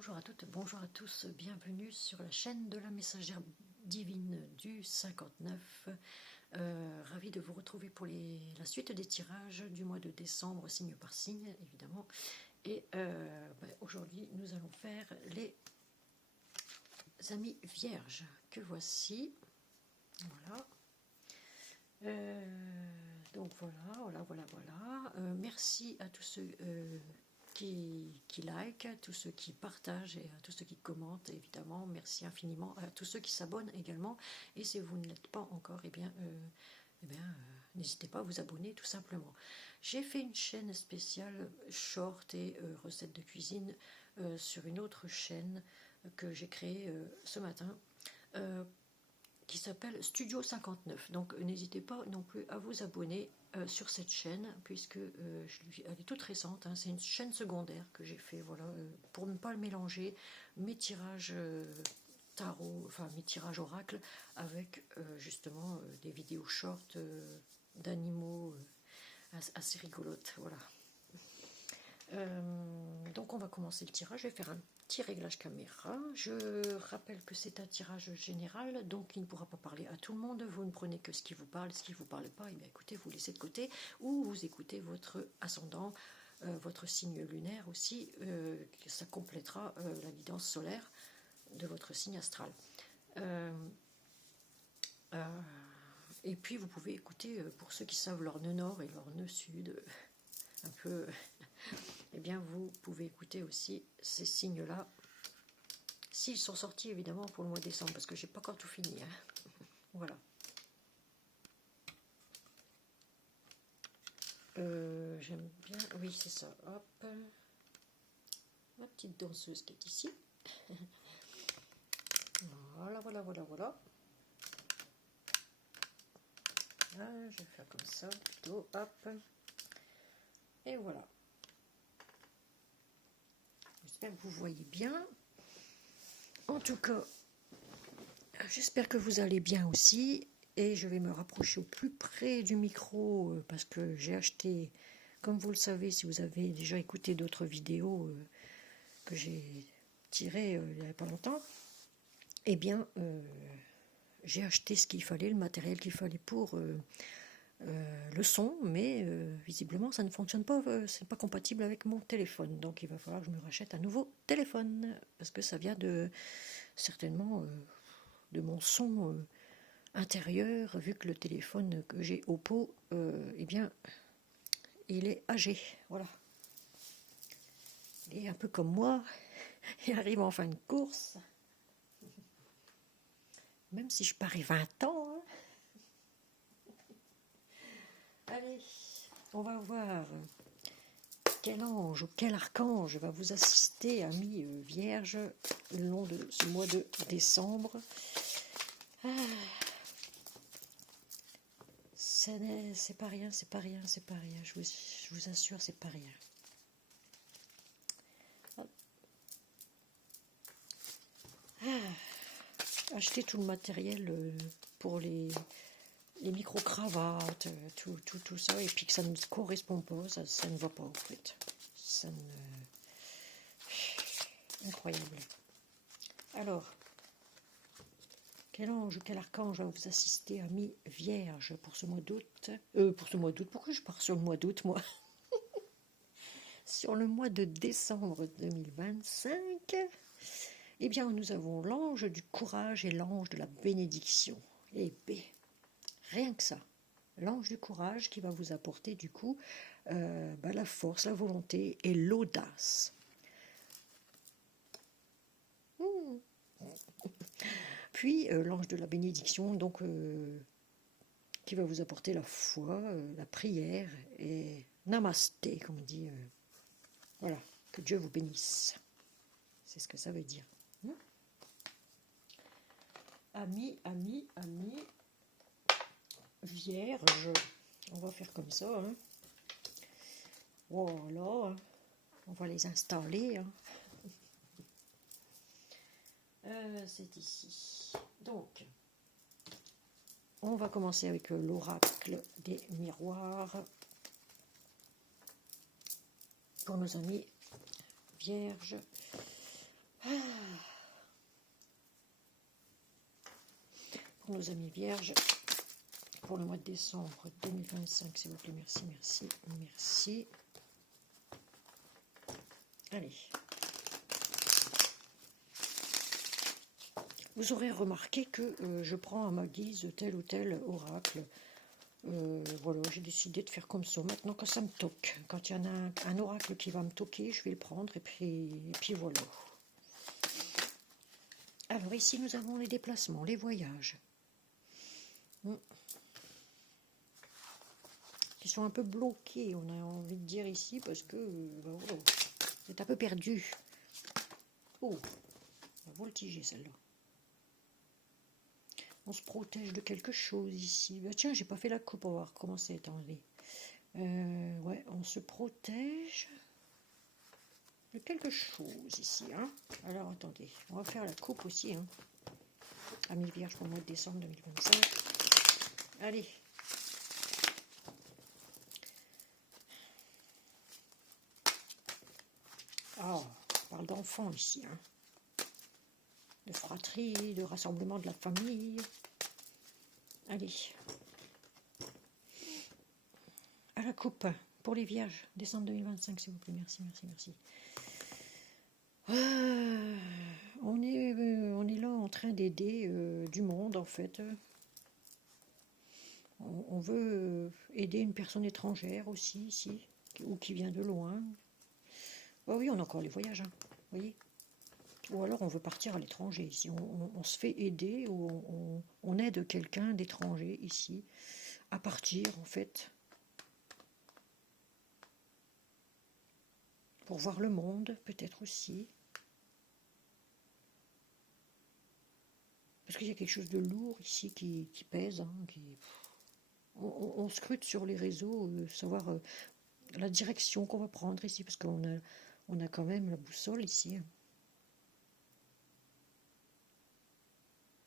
Bonjour à toutes, bonjour à tous, bienvenue sur la chaîne de la messagère divine du 59. Ravi de vous retrouver pour la suite des tirages du mois de décembre, signe par signe, évidemment. Et aujourd'hui, nous allons faire les amis vierges que voici. Voilà. Donc voilà. Merci à tous ceux qui like, à tous ceux qui partagent et à tous ceux qui commentent, évidemment. Merci infiniment à tous ceux qui s'abonnent également. Et si vous ne l'êtes pas encore, n'hésitez pas à vous abonner tout simplement. J'ai fait une chaîne spéciale short et recettes de cuisine sur une autre chaîne que j'ai créée ce matin. Qui s'appelle Studio 59. Donc n'hésitez pas non plus à vous abonner sur cette chaîne, puisque elle est toute récente, hein. C'est une chaîne secondaire que j'ai fait, voilà, pour ne pas le mélanger, mes tirages tarot, enfin mes tirages oracle, avec justement des vidéos short d'animaux assez rigolotes, voilà. Donc on va commencer le tirage. Je vais faire un petit réglage caméra. Je rappelle que c'est un tirage général, donc il ne pourra pas parler à tout le monde. Vous ne prenez que ce qui vous parle, ce qui ne vous parle pas, et bien écoutez, vous laissez de côté, ou vous écoutez votre ascendant, votre signe lunaire aussi, ça complétera la guidance solaire de votre signe astral. Et puis vous pouvez écouter, pour ceux qui savent leur nœud nord et leur nœud sud, un peu, eh bien vous pouvez écouter aussi ces signes-là, s'ils sont sortis évidemment pour le mois de décembre, parce que j'ai pas encore tout fini, hein. Voilà. J'aime bien, oui c'est ça, hop, ma petite danseuse qui est ici. Voilà. Ah, je vais faire comme ça plutôt, hop. Et voilà. J'espère que vous voyez bien. En tout cas, j'espère que vous allez bien aussi. Et je vais me rapprocher au plus près du micro parce que j'ai acheté, comme vous le savez, si vous avez déjà écouté d'autres vidéos que j'ai tirées il n'y a pas longtemps, eh bien, j'ai acheté ce qu'il fallait, le matériel qu'il fallait pour le son, mais visiblement ça ne fonctionne pas, c'est pas compatible avec mon téléphone, donc il va falloir que je me rachète un nouveau téléphone, parce que ça vient certainement de mon son intérieur, vu que le téléphone que j'ai au pot, eh bien, il est âgé, voilà. Il est un peu comme moi, il arrive en fin de course, même si je parie 20 ans, hein. Allez, on va voir quel ange ou quel archange va vous assister, amis vierges, le long de ce mois de décembre. C'est pas rien, je vous assure, c'est pas rien. Acheter tout le matériel pour les micro-cravates, tout ça, et puis que ça ne correspond pas, ça ne va pas en fait. Incroyable. Alors, quel ange ou quel archange va vous assister, amis vierges, pour ce mois d'août? Pourquoi je pars sur le mois d'août, moi? Sur le mois de décembre 2025, eh bien, nous avons l'ange du courage et l'ange de la bénédiction. Eh bien, rien que ça. L'ange du courage qui va vous apporter, du coup, la force, la volonté et l'audace. Puis l'ange de la bénédiction, donc qui va vous apporter la foi, la prière et namasté, comme on dit. Voilà, que Dieu vous bénisse. C'est ce que ça veut dire. Amis vierges, on va faire comme ça. Hein. Voilà, on va les installer. Hein. C'est ici. Donc, on va commencer avec l'oracle des miroirs pour nos amis vierges. pour nos amis vierges, pour le mois de décembre 2025, s'il vous plaît. Merci, merci, merci. Allez. Vous aurez remarqué que je prends à ma guise tel ou tel oracle. Voilà, j'ai décidé de faire comme ça. Maintenant, quand ça me toque, quand il y en a un oracle qui va me toquer, je vais le prendre et puis voilà. Alors ici, nous avons les déplacements, les voyages. Qui sont un peu bloqués, on a envie de dire ici, parce que c'est un peu perdu. Oh, on va voltiger celle-là. On se protège de quelque chose ici. Bah, tiens, j'ai pas fait la coupe pour voir comment c'est. Attendez. Ouais, on se protège de quelque chose ici. Hein. Alors, attendez. On va faire la coupe aussi. Hein. Amis vierges pour le mois de décembre 2025. Allez. Oh, on parle d'enfants ici. Hein. De fratrie, de rassemblement de la famille. Allez. À la coupe pour les vierges, décembre 2025, s'il vous plaît. Merci, merci, merci. On est là en train d'aider du monde, en fait. On veut aider une personne étrangère aussi, ici, ou qui vient de loin. Oh oui, on a encore les voyages, hein, vous voyez. Ou alors on veut partir à l'étranger, ici. On se fait aider, ou on aide quelqu'un d'étranger, ici, à partir, en fait. Pour voir le monde, peut-être aussi. Parce qu'il y a quelque chose de lourd ici qui pèse. Hein, on scrute sur les réseaux, savoir la direction qu'on va prendre ici. Parce qu'on a quand même la boussole ici. Hein.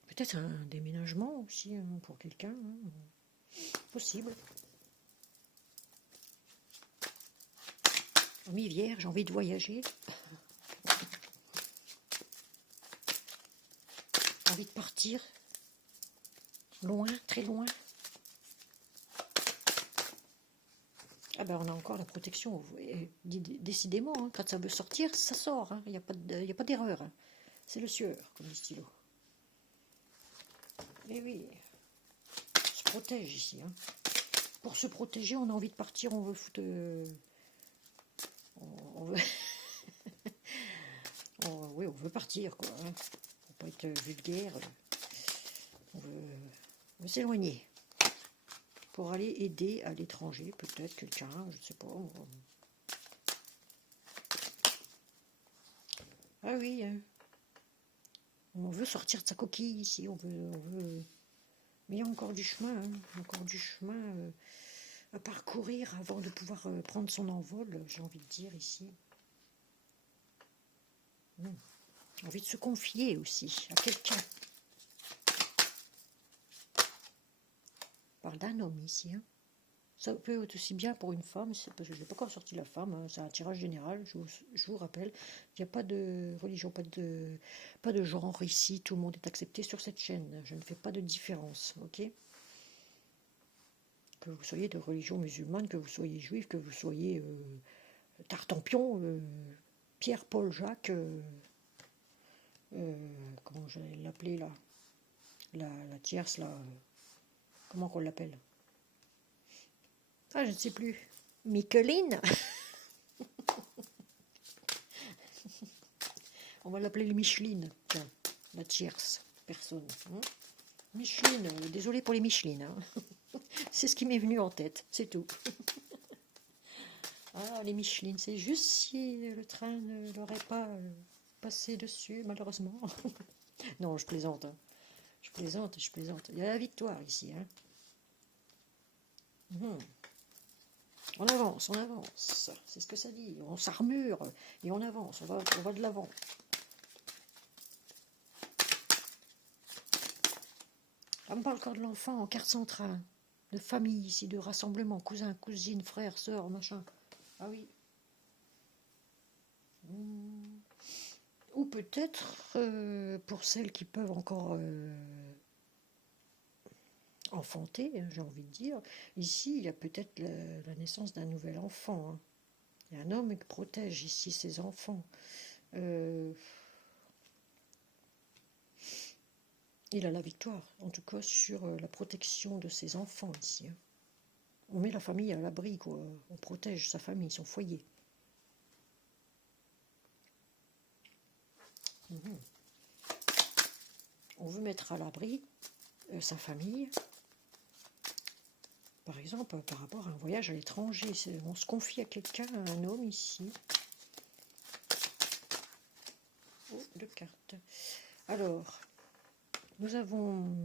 Peut-être un déménagement aussi hein, pour quelqu'un. Hein. Possible. Ami vierge, j'ai envie de voyager. Envie de partir. Loin, très loin. Ah ben on a encore la protection. Et décidément, hein, quand ça veut sortir, ça sort. Hein. Il n'y a pas d'erreur. Hein. C'est le sueur, comme dit stylo. Et oui, on se protège ici. Hein. Pour se protéger, on a envie de partir, on veut foutre... on veut... oui, on veut partir, quoi. Hein. Pour pas être vulgaire. On veut s'éloigner. Pour aller aider à l'étranger, peut-être quelqu'un, je ne sais pas. Ah oui, hein. On veut sortir de sa coquille ici, on veut... Mais il y a encore du chemin, hein, encore du chemin à parcourir avant de pouvoir prendre son envol, j'ai envie de dire ici. Envie de se confier aussi à quelqu'un. On parle d'un homme ici. Hein. Ça peut être aussi bien pour une femme, parce que je n'ai pas encore sorti la femme, hein, c'est un tirage général, je vous rappelle. Il n'y a pas de religion, pas de genre ici, tout le monde est accepté sur cette chaîne. Je ne fais pas de différence, ok? Que vous soyez de religion musulmane, que vous soyez juif, que vous soyez Tartampion, Pierre, Paul, Jacques, comment j'allais l'appeler là, la tierce là, comment qu'on l'appelle? Ah, je ne sais plus. Micheline. On va l'appeler les Micheline. Tiens, la tierce personne. Hein. Micheline, désolé pour les Michelines. Hein. C'est ce qui m'est venu en tête, c'est tout. Ah, les Michelines, c'est juste si le train ne l'aurait pas passé dessus, malheureusement. Non, je plaisante. Hein. Je plaisante. Il y a la victoire ici. Hein. On avance, c'est ce que ça dit. On s'armure et on avance, on va de l'avant. Là, on parle encore de l'enfant en carte centrale, de famille ici, de rassemblement, cousins, cousines, frères, sœurs, machin. Ah oui. Ou peut-être pour celles qui peuvent encore enfanter, hein, j'ai envie de dire. Ici, il y a peut-être la naissance d'un nouvel enfant. Hein. Il y a un homme qui protège ici ses enfants. Il a la victoire, en tout cas sur la protection de ses enfants ici. Hein. On met la famille à l'abri, quoi. On protège sa famille, son foyer. On veut mettre à l'abri sa famille, par exemple, par rapport à un voyage à l'étranger. On se confie à quelqu'un, à un homme ici. Oh, 2 cartes. Alors, nous avons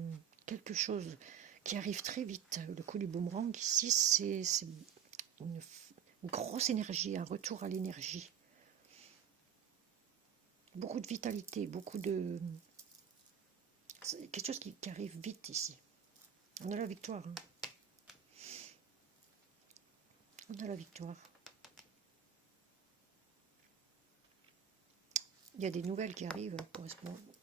quelque chose qui arrive très vite. Le coup du boomerang ici, c'est une grosse énergie, un retour à l'énergie. Beaucoup de vitalité, beaucoup de... C'est quelque chose qui arrive vite ici. On a la victoire. Hein. On a la victoire. Il y a des nouvelles qui arrivent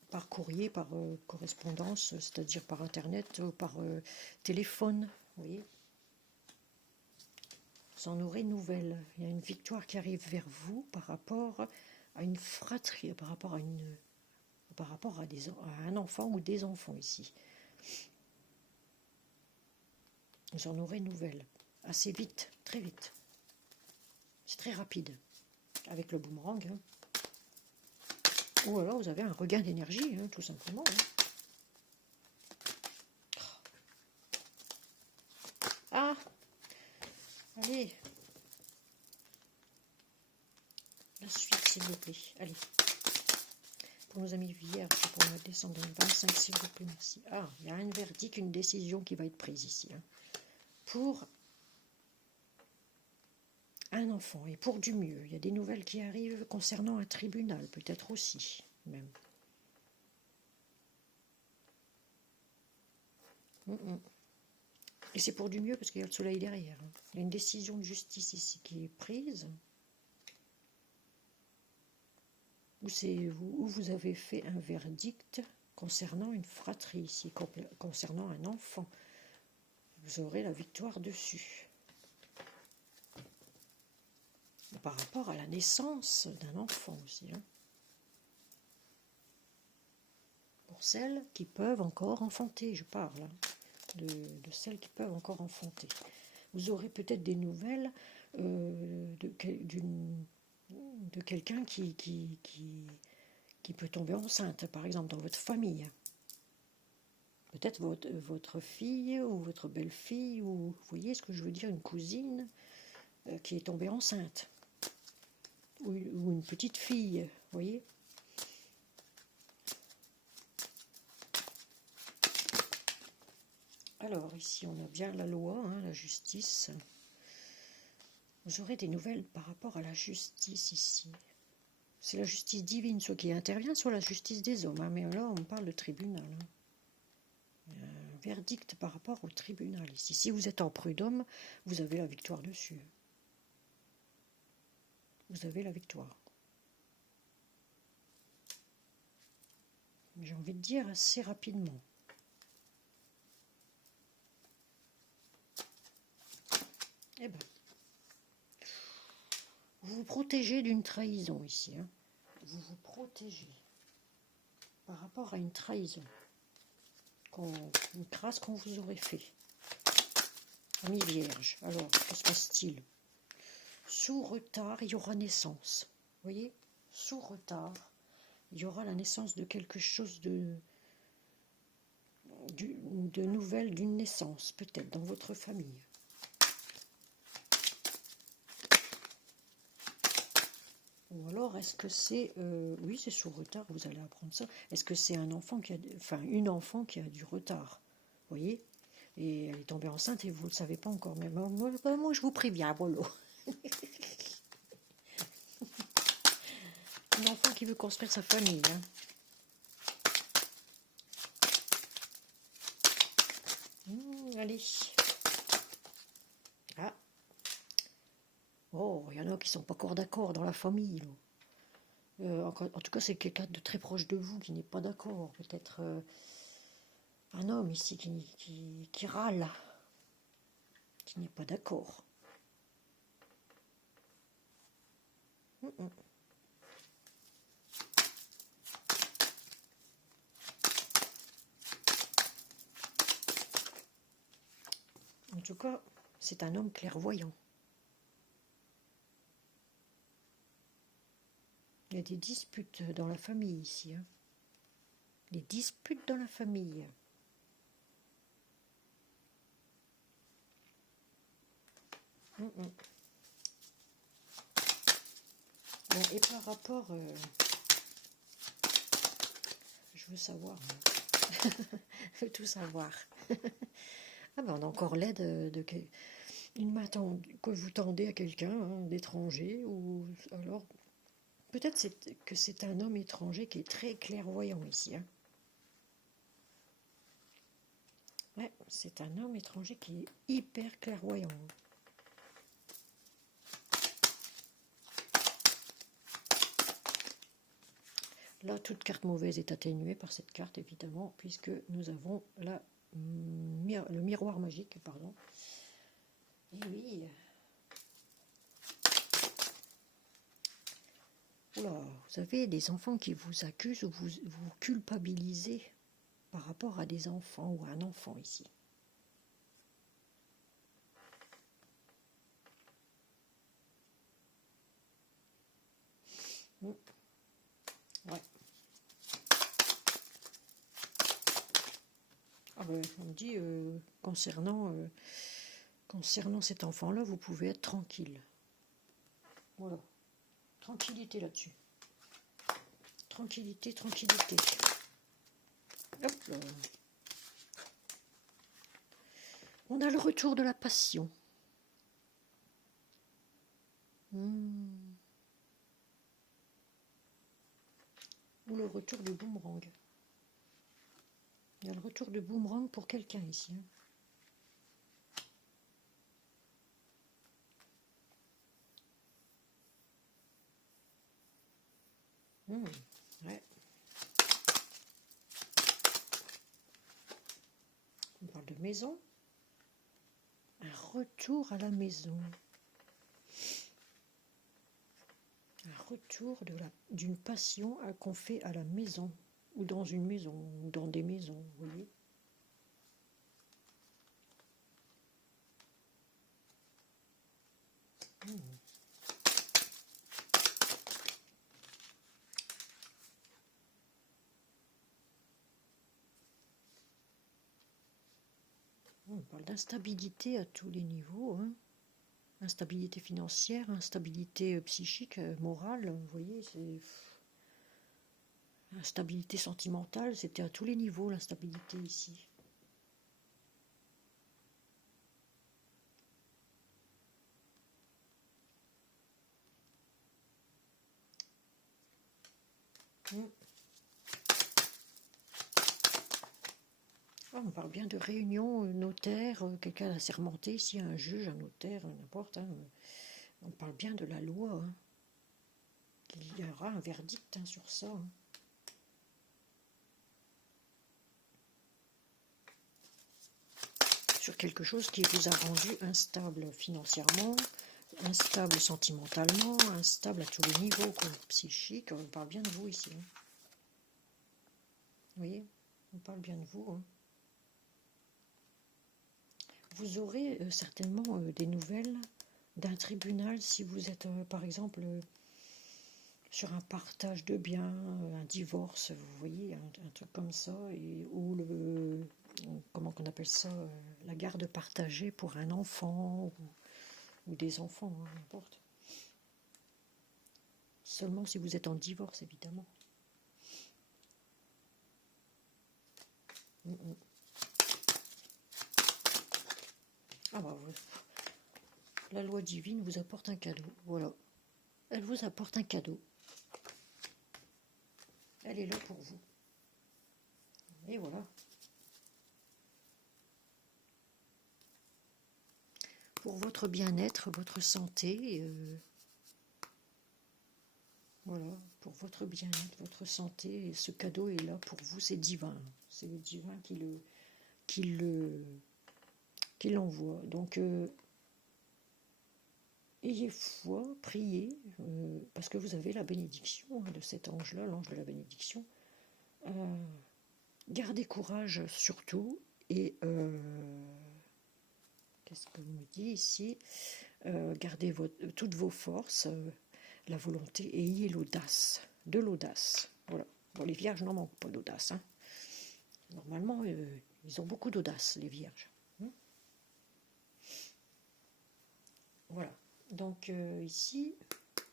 par courrier, par correspondance, c'est-à-dire par internet, par téléphone. Vous voyez, vous en aurez nouvelles. Il y a une victoire qui arrive vers vous par rapport à une fratrie, par rapport à un enfant ou des enfants ici. Vous en aurez nouvelles assez vite, très vite. C'est très rapide avec le boomerang. Hein. Ou alors vous avez un regain d'énergie, hein, tout simplement. Hein. Ah, allez. La suite, s'il vous plaît. Allez. Pour nos amis vierges, pour le mois de décembre 2025, s'il vous plaît, merci. Ah, il y a un verdict, une décision qui va être prise ici. Hein. Pour un enfant et pour du mieux. Il y a des nouvelles qui arrivent concernant un tribunal, peut-être aussi, même. Et c'est pour du mieux parce qu'il y a le soleil derrière. Hein. Il y a une décision de justice ici qui est prise. Où vous avez fait un verdict concernant une fratrie ici, concernant un enfant. Vous aurez la victoire dessus. Par rapport à la naissance d'un enfant aussi. Hein. Pour celles qui peuvent encore enfanter, je parle. Hein, de celles qui peuvent encore enfanter. Vous aurez peut-être des nouvelles de quelqu'un qui peut tomber enceinte, par exemple, dans votre famille. Peut-être votre fille ou votre belle-fille, ou vous voyez ce que je veux dire, une cousine qui est tombée enceinte. Ou une petite fille, vous voyez. Alors, ici, on a bien la loi, hein, la justice. Vous aurez des nouvelles par rapport à la justice ici. C'est la justice divine, soit qui intervient, soit la justice des hommes. Hein, mais là, on parle de tribunal. Hein. Un verdict par rapport au tribunal ici. Si vous êtes en prud'homme, vous avez la victoire dessus. Vous avez la victoire. J'ai envie de dire assez rapidement. Eh bien, vous vous protégez d'une trahison ici. Hein. Vous vous protégez par rapport à une trahison, une crasse qu'on vous aurait fait. Ami vierge, alors, que se passe-t-il? Sous retard, il y aura naissance. Vous voyez? Sous retard, il y aura la naissance de quelque chose de nouvelle, d'une naissance, peut-être, dans votre famille. Ou alors, est-ce que c'est... oui, c'est sous retard, vous allez apprendre ça. Est-ce que c'est un enfant qui a... Enfin, une enfant qui a du retard, vous voyez? Et elle est tombée enceinte et vous ne le savez pas encore. Mais moi, je vous préviens, voilà. Un enfant qui veut construire sa famille. Hein. Allez. Ah. Oh, il y en a qui ne sont pas encore d'accord dans la famille. En tout cas, c'est quelqu'un de très proche de vous qui n'est pas d'accord. Peut-être un homme ici qui râle, qui n'est pas d'accord. En tout cas, c'est un homme clairvoyant. Il y a des disputes dans la famille ici. Hein. Des disputes dans la famille. Bon, et par rapport... je veux savoir. Je veux tout savoir. Ah ben on a encore l'aide une main que vous tendez à quelqu'un d'étranger, ou alors peut-être que c'est un homme étranger qui est très clairvoyant ici. Hein. Ouais, c'est un homme étranger qui est hyper clairvoyant. Là, toute carte mauvaise est atténuée par cette carte, évidemment, puisque nous avons le miroir magique, pardon. Et oui. Oula, vous avez des enfants qui vous accusent ou vous culpabilisez par rapport à des enfants ou à un enfant ici. Ouais. Ah ben, on me dit, concernant cet enfant-là, vous pouvez être tranquille. Voilà. Tranquillité là-dessus. Tranquillité, tranquillité. Hop là. On a le retour de la passion. Ou le retour du boomerang. Il y a le retour du boomerang pour quelqu'un ici. Ouais. On parle de maison. Un retour à la maison. Un retour d'une passion qu'on fait à la maison. Ou dans une maison, ou dans des maisons, vous voyez. On parle d'instabilité à tous les niveaux. Hein. Instabilité financière, instabilité psychique, morale, vous voyez, c'est... Instabilité sentimentale, c'était à tous les niveaux l'instabilité ici. On parle bien de réunion, notaire, quelqu'un assermenté, ici un juge, un notaire, n'importe. Hein. On parle bien de la loi. Hein. Il y aura un verdict sur ça. Hein. Sur quelque chose qui vous a rendu instable financièrement, instable sentimentalement, instable à tous les niveaux, comme psychique. On parle bien de vous ici. Hein. Vous voyez, on parle bien de vous. Hein. Vous aurez certainement des nouvelles d'un tribunal si vous êtes, par exemple, sur un partage de biens, un divorce, vous voyez, un truc comme ça, ou comment qu'on appelle ça, la garde partagée pour un enfant, ou des enfants, hein, n'importe. Seulement si vous êtes en divorce, évidemment. Ah bah ouais. La loi divine vous apporte un cadeau, voilà. Elle vous apporte un cadeau. Elle est là pour vous. Et voilà. Pour votre bien-être, votre santé, voilà, pour votre bien-être, votre santé, et ce cadeau est là pour vous, c'est divin. C'est le divin qui le qui l'envoie. Donc, ayez foi, priez, parce que vous avez la bénédiction de cet ange-là, l'ange de la bénédiction. Gardez courage surtout, et qu'est-ce que me dit ici, gardez toutes vos forces, la volonté, et ayez l'audace, de l'audace. Voilà. Bon, les vierges n'en manquent pas d'audace. Hein. Normalement, ils ont beaucoup d'audace, les vierges. Voilà. Donc ici,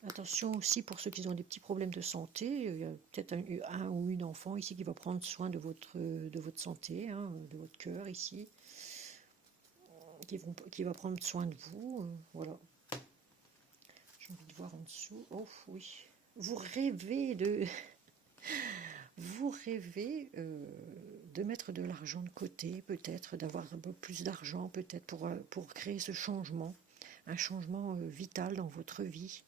attention aussi pour ceux qui ont des petits problèmes de santé. Il y a peut-être un ou une enfant ici qui va prendre soin de votre santé, hein, de votre cœur ici, qui va prendre soin de vous. Voilà. J'ai envie de voir en dessous. Oh oui. Vous rêvez de... Vous rêvez de mettre de l'argent de côté, peut-être, d'avoir un peu plus d'argent, peut-être, pour créer ce changement, un changement vital dans votre vie,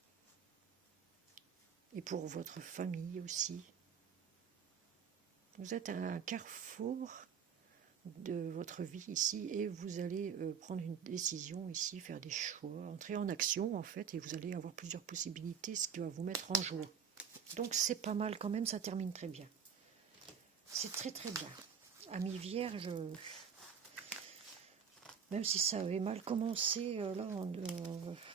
et pour votre famille aussi. Vous êtes à un carrefour de votre vie ici, et vous allez prendre une décision ici, faire des choix, entrer en action, en fait, et vous allez avoir plusieurs possibilités, ce qui va vous mettre en joie. Donc c'est pas mal quand même, ça termine très bien. C'est très très bien. Amis vierges, même si ça avait mal commencé là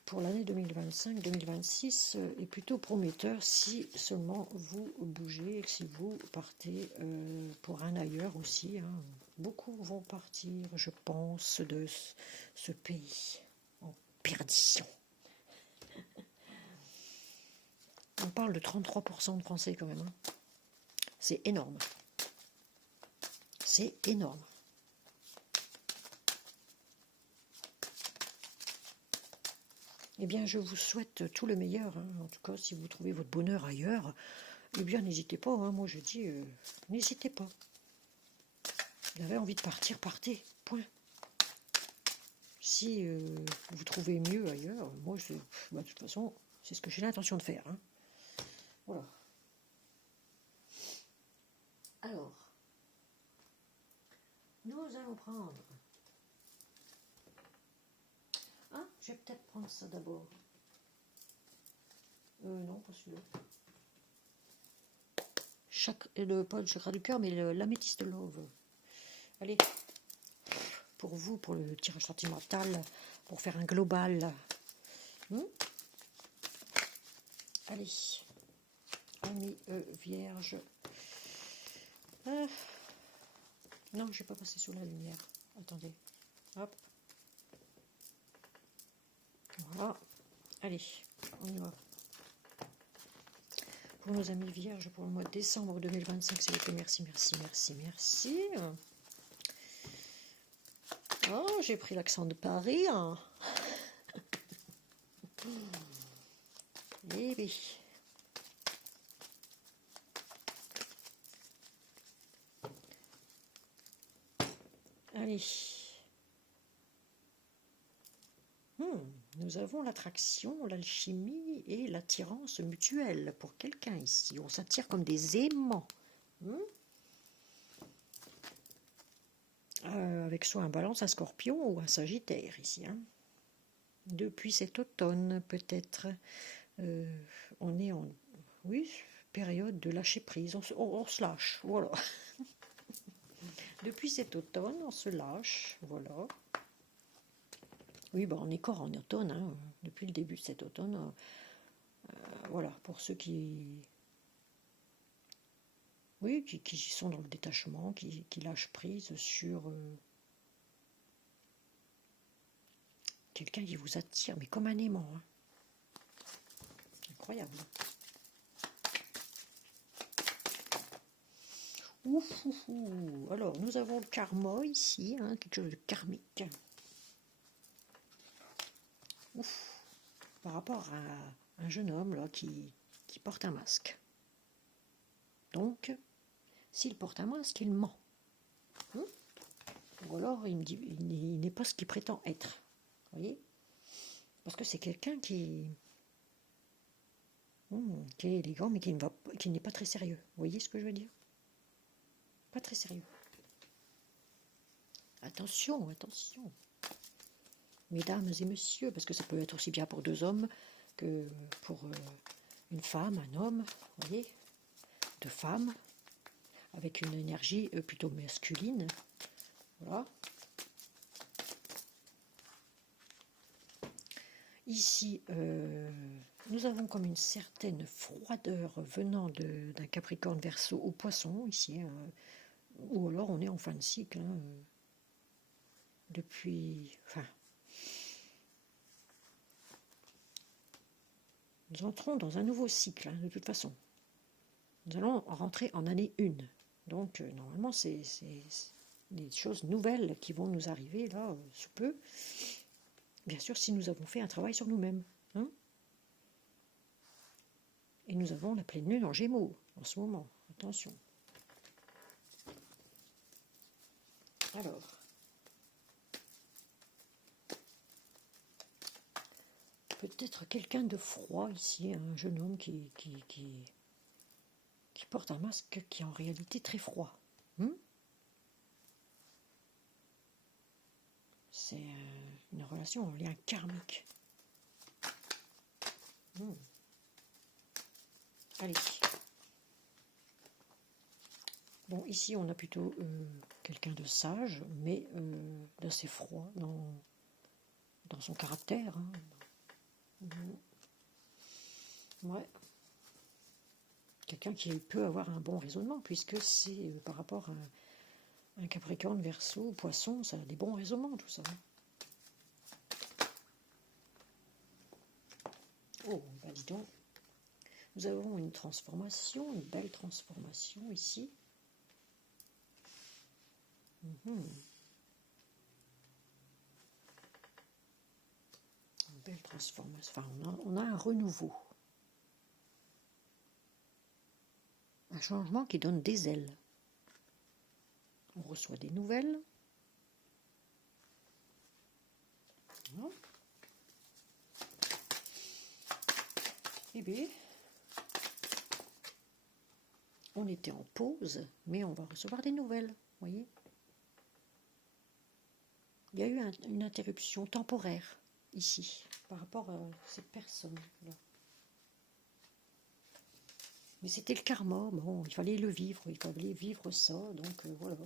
pour l'année 2025-2026, est plutôt prometteur si seulement vous bougez et que si vous partez pour un ailleurs aussi. Hein. Beaucoup vont partir, je pense, de ce pays en perdition. On parle de 33% de Français quand même. Hein. C'est énorme. C'est énorme. Eh bien, je vous souhaite tout le meilleur. Hein. En tout cas, si vous trouvez votre bonheur ailleurs, eh bien, n'hésitez pas. Hein. Moi, je dis, n'hésitez pas. Vous avez envie de partir, partez. Point. Si vous trouvez mieux ailleurs, moi, de toute façon, c'est ce que j'ai l'intention de faire. Hein. Voilà. Alors, nous allons prendre... Ah, je vais peut-être prendre ça d'abord. Non, pas celui-là. Pas le chakra du cœur, mais l'améthyste love. Allez, pour vous, pour le tirage sentimental, pour faire un global. Allez, amis vierge. Non, je vais pas passer sous la lumière. Attendez. Hop. Voilà. Allez, on y va. Pour nos amis vierges, pour le mois de décembre 2025, c'est le merci, merci, merci, merci. Oh, j'ai pris l'accent de Paris. Hein. Eh oui. Allez. Nous avons l'attraction, l'alchimie et l'attirance mutuelle pour quelqu'un ici. On s'attire comme des aimants. Avec soit un balance, un scorpion ou un sagittaire ici. Hein. Depuis cet automne, peut-être, on est en période de lâcher prise. On se lâche, voilà. Depuis cet automne, on se lâche, voilà. Oui, ben on est encore en automne, hein, depuis le début de cet automne. Voilà, pour ceux qui sont dans le détachement, qui lâchent prise sur quelqu'un qui vous attire, mais comme un aimant. Hein. Incroyable. Ouf. Alors, nous avons le karma ici, hein, quelque chose de karmique. Ouf. Par rapport à un jeune homme là, qui porte un masque. Donc, s'il porte un masque, il ment. Ou alors, il n'est pas ce qu'il prétend être. Vous voyez? Parce que c'est quelqu'un qui est élégant, mais qui n'est pas très sérieux. Vous voyez ce que je veux dire? Pas très sérieux. Attention, attention. Mesdames et messieurs, parce que ça peut être aussi bien pour deux hommes que pour une femme, un homme, vous voyez, deux femmes, avec une énergie plutôt masculine. Voilà. Ici, nous avons comme une certaine froideur venant d'un Capricorne Verseau au Poisson, ici, ou alors on est en fin de cycle, hein, depuis... Enfin, nous entrons dans un nouveau cycle, hein, de toute façon. Nous allons rentrer en année 1. Donc, normalement, c'est des choses nouvelles qui vont nous arriver, là, sous peu. Bien sûr, si nous avons fait un travail sur nous-mêmes. Hein, et nous avons la pleine lune en Gémeaux, en ce moment. Attention. Alors... peut-être quelqu'un de froid ici, un jeune homme qui porte un masque qui est en réalité très froid. C'est une relation en lien karmique. Allez. Bon, ici on a plutôt quelqu'un de sage, mais d'assez froid dans son caractère. Hein. Ouais. Quelqu'un qui peut avoir un bon raisonnement, puisque c'est par rapport à un Capricorne, Verseau, Poisson, ça a des bons raisonnements, tout ça. Oh, bah dis donc. Nous avons une transformation, une belle transformation ici. Une belle transformation. Enfin, on a un renouveau. Un changement qui donne des ailes. On reçoit des nouvelles. Voilà. Eh bien, on était en pause, mais on va recevoir des nouvelles, vous voyez. Il y a eu une interruption temporaire, ici, par rapport à cette personne-là. Mais c'était le karma, bon, il fallait le vivre, il fallait vivre ça, donc voilà.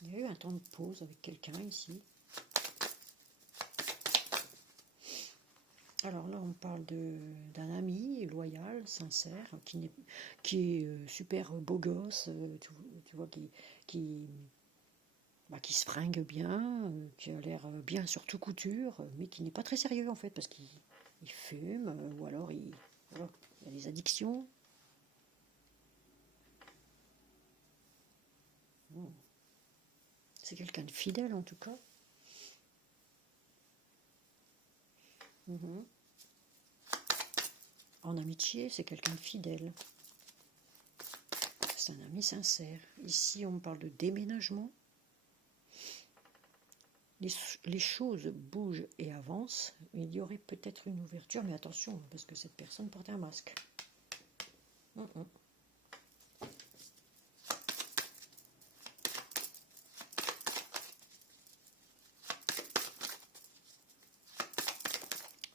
Il y a eu un temps de pause avec quelqu'un ici. Alors là, on parle d'un ami loyal, sincère, qui est super beau gosse, tu vois, qui se fringue bien, qui a l'air bien sur tout couture, mais qui n'est pas très sérieux en fait, parce qu'il fume, ou alors voilà, il a des addictions. C'est quelqu'un de fidèle en tout cas. En amitié, c'est quelqu'un de fidèle. C'est un ami sincère. Ici, on parle de déménagement. Les choses bougent et avancent. Il y aurait peut-être une ouverture, mais attention, parce que cette personne porte un masque.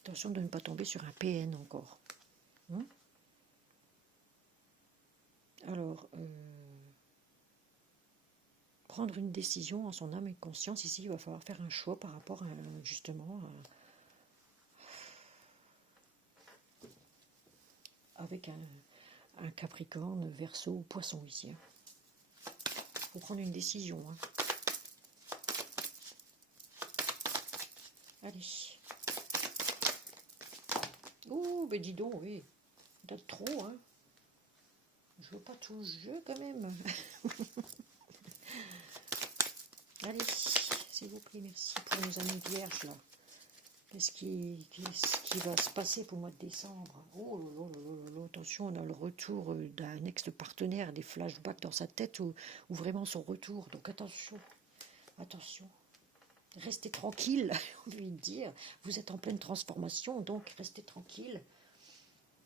Attention de ne pas tomber sur un PN encore. Alors, prendre une décision en son âme et conscience, ici, il va falloir faire un choix par rapport à, justement, avec un Capricorne, Verseau ou Poisson, ici. Il faut prendre une décision. Allez. Oh, ben dis donc, oui. Peut-être trop, hein. Je veux pas tout le jeu, quand même. Allez, s'il vous plaît, merci pour nos amis vierges, là. Qu'est-ce qui va se passer pour le mois de décembre? Oh là, attention, on a le retour d'un ex-partenaire, des flashbacks dans sa tête ou vraiment son retour. Donc attention, attention. Restez tranquille, j'ai envie de dire. Vous êtes en pleine transformation, donc restez tranquille.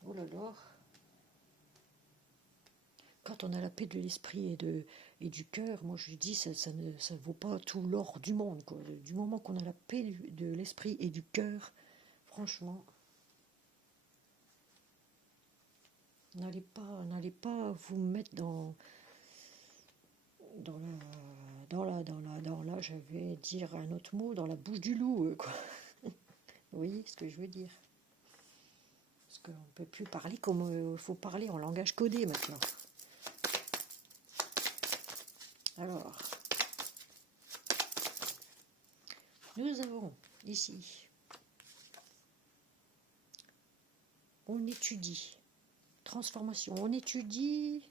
Oh là là. quand on a la paix de l'esprit et du cœur, moi je dis ça ne vaut pas tout l'or du monde, quoi. Du moment qu'on a la paix de l'esprit et du cœur, franchement, n'allez pas vous mettre dans la, je vais dire un autre mot, dans la bouche du loup, quoi. Vous voyez ce que je veux dire? Parce qu'on ne peut plus parler comme il faut parler en langage codé maintenant. Alors, nous avons ici, on étudie, transformation, on étudie,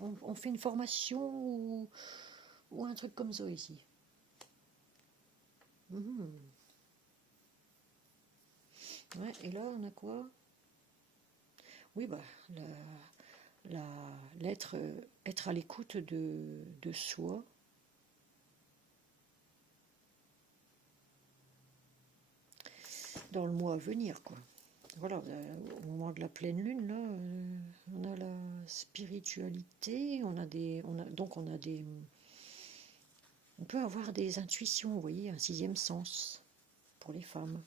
on fait une formation ou un truc comme ça ici. Ouais, et là on a quoi? Oui, bah, l'être, être à l'écoute de soi. Dans le mois à venir, quoi. Voilà, au moment de la pleine lune, là, on a la spiritualité, on peut avoir des intuitions, vous voyez, un sixième sens pour les femmes.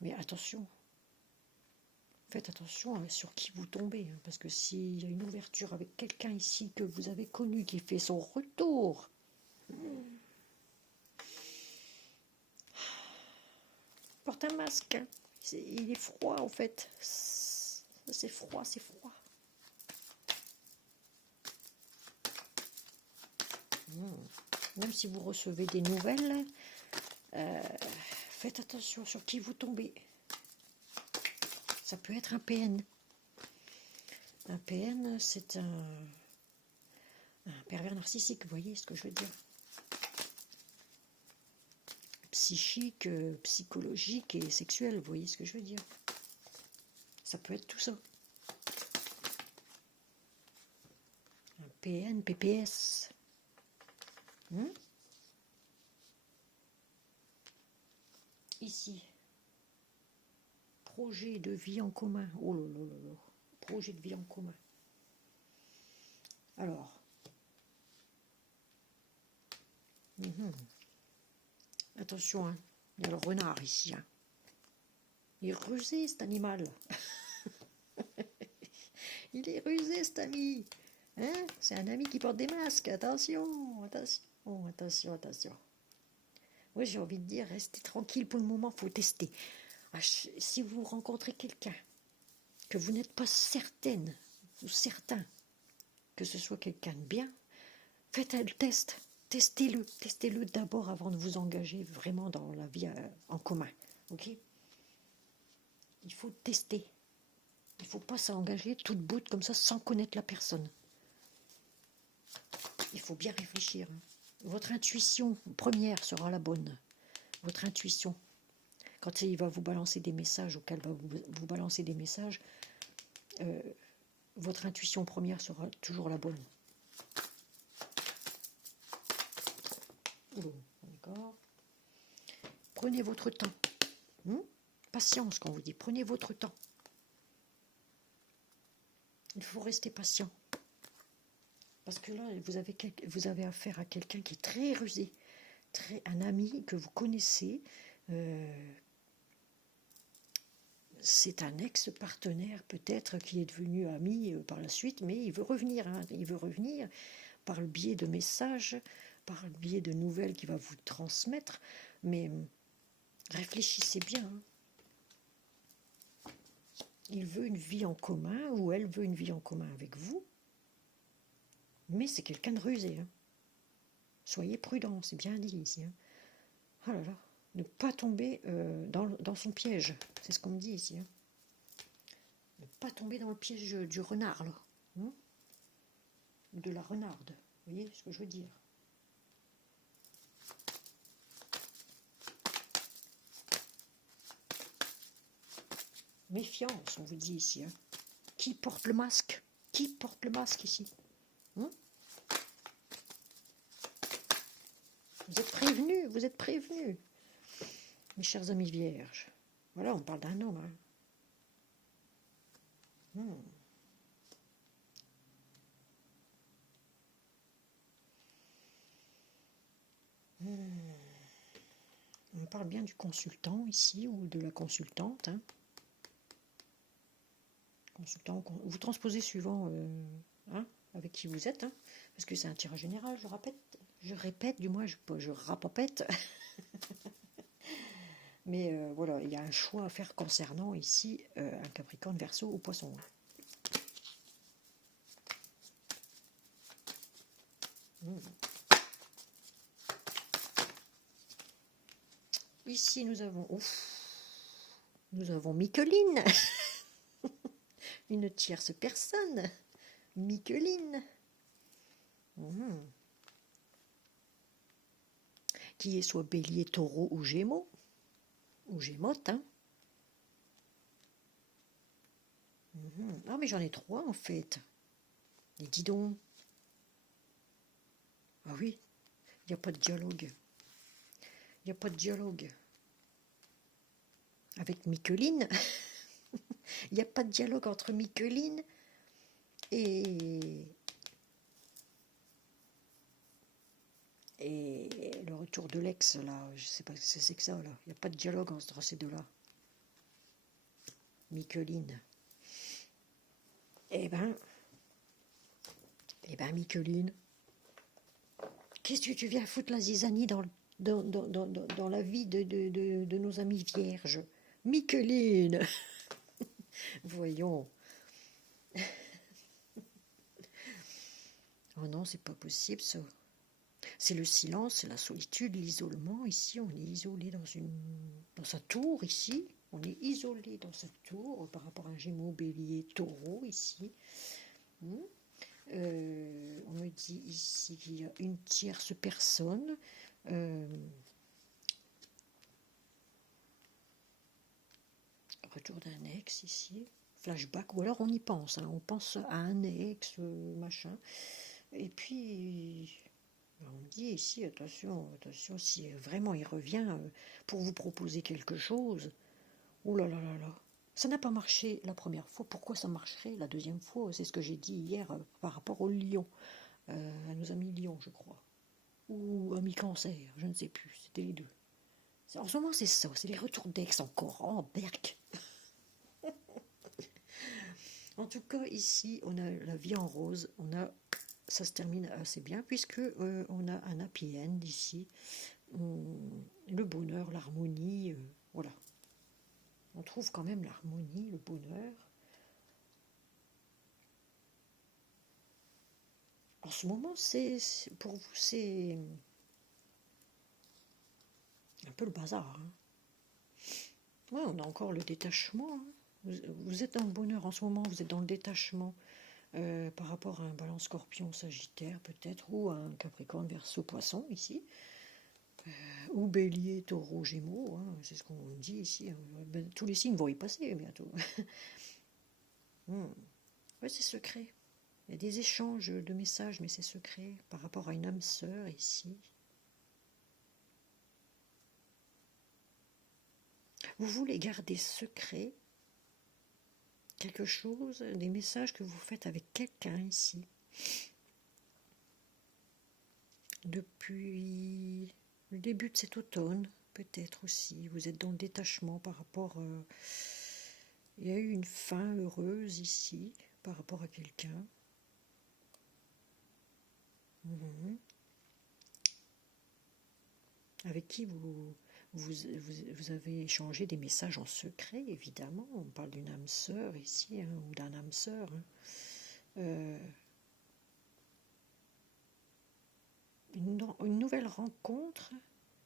Mais attention, faites attention sur qui vous tombez, hein, parce que s'il y a une ouverture avec quelqu'un ici que vous avez connu, qui fait son retour, porte un masque, hein. Il est froid en fait, c'est froid, c'est froid. Même si vous recevez des nouvelles, faites attention sur qui vous tombez. Ça peut être un PN. Un PN, c'est un pervers narcissique, vous voyez ce que je veux dire? Psychique, psychologique et sexuel, vous voyez ce que je veux dire? Ça peut être tout ça. Un PN, PPS. Ici, projet de vie en commun. Oh là là là là. Projet de vie en commun. Alors, attention, hein. Il y a le renard ici. Hein. Il est rusé cet animal. Il est rusé cet ami. Hein? C'est un ami qui porte des masques. Attention, attention, attention, attention. Oui, j'ai envie de dire, restez tranquille pour le moment, il faut tester. Si vous rencontrez quelqu'un que vous n'êtes pas certaine ou certain que ce soit quelqu'un de bien, faites le test. Testez-le d'abord avant de vous engager vraiment dans la vie en commun. Ok? Il faut tester. Il ne faut pas s'engager toute boute comme ça sans connaître la personne. Il faut bien réfléchir. Votre intuition première sera la bonne. Votre intuition. Quand il va vous balancer des messages, ou qu'elle va vous balancer des messages, votre intuition première sera toujours la bonne. D'accord. Prenez votre temps. Patience, quand on vous dit, prenez votre temps. Il faut rester patient. Parce que là, vous avez affaire à quelqu'un qui est très rusé, un ami que vous connaissez. C'est un ex-partenaire peut-être qui est devenu ami par la suite, mais il veut revenir. Hein, il veut revenir par le biais de messages, par le biais de nouvelles qu'il va vous transmettre. Mais réfléchissez bien. Hein. Il veut une vie en commun, ou elle veut une vie en commun avec vous. Mais c'est quelqu'un de rusé. Hein. Soyez prudents, c'est bien dit ici. Hein. Oh là là, ne pas tomber dans son piège. C'est ce qu'on me dit ici. Hein. Ne pas tomber dans le piège du renard, là. Hein. De la renarde. Vous voyez ce que je veux dire? Méfiance, on vous dit ici. Hein. Qui porte le masque? Qui porte le masque ici? Hein? Vous êtes prévenus, mes chers amis vierges. Voilà, on parle d'un homme. Hein. parle bien du consultant ici, ou de la consultante. Hein. Consultant, vous transposez suivant hein, avec qui vous êtes, hein, parce que c'est un tirage général, je répète, du moins je rapopète. Mais voilà, il y a un choix à faire concernant ici un Capricorne, Verseau ou Poisson. Ici nous avons, nous avons Micheline, une tierce personne, Micheline, qui est soit Bélier, Taureau ou Gémeaux. Ou Gémote, hein. Ah, mais j'en ai 3 en fait. Et dis donc. Ah oui, il n'y a pas de dialogue. Il n'y a pas de dialogue. Avec Micheline. Il n'y a pas de dialogue entre Micheline et le retour de l'ex, là. Je sais pas ce que c'est que ça, là. Il n'y a pas de dialogue entre ces deux-là. Micheline. Eh ben, Micheline, qu'est-ce que tu viens foutre la zizanie dans la vie de nos amis vierges? Micheline. Voyons. Oh non, c'est pas possible ça. C'est le silence, c'est la solitude, l'isolement. Ici, on est isolé dans sa tour, ici. On est isolé dans sa tour par rapport à un Gémeaux, Bélier, Taureau, ici. On me dit ici qu'il y a une tierce personne. Retour d'un ex ici. Flashback, ou alors on y pense. Hein, on pense à un ex, machin. Et puis... on me dit ici, attention, si vraiment il revient pour vous proposer quelque chose, oh là là là là, ça n'a pas marché la première fois, pourquoi ça marcherait la deuxième fois? C'est ce que j'ai dit hier par rapport aux lions, à nos amis lions, je crois, ou amis cancer, je ne sais plus, c'était les deux. En ce moment, c'est ça, c'est les retours d'ex encore, oh, berk. En tout cas, ici, on a la vie en rose, ça se termine assez bien puisque on a un happy end ici, le bonheur, l'harmonie, voilà. On trouve quand même l'harmonie, le bonheur. En ce moment, pour vous, c'est un peu le bazar. Hein. Ouais, on a encore le détachement. Hein. Vous êtes dans le bonheur en ce moment, vous êtes dans le détachement. Par rapport à un Balance Scorpion Sagittaire peut-être, ou à un Capricorne Verseau Poisson ici, ou Bélier Taureau Gémeaux, hein, c'est ce qu'on dit ici. Ben, tous les signes vont y passer bientôt. Ouais, c'est secret. Il y a des échanges de messages, mais c'est secret par rapport à une âme sœur ici. Vous voulez garder secret quelque chose, des messages que vous faites avec quelqu'un ici. Depuis le début de cet automne, peut-être aussi. Vous êtes dans le détachement par rapport... il y a eu une fin heureuse ici, par rapport à quelqu'un. Avec qui vous avez échangé des messages en secret, évidemment. On parle d'une âme sœur ici, hein, ou d'un âme sœur. Hein. Une nouvelle rencontre,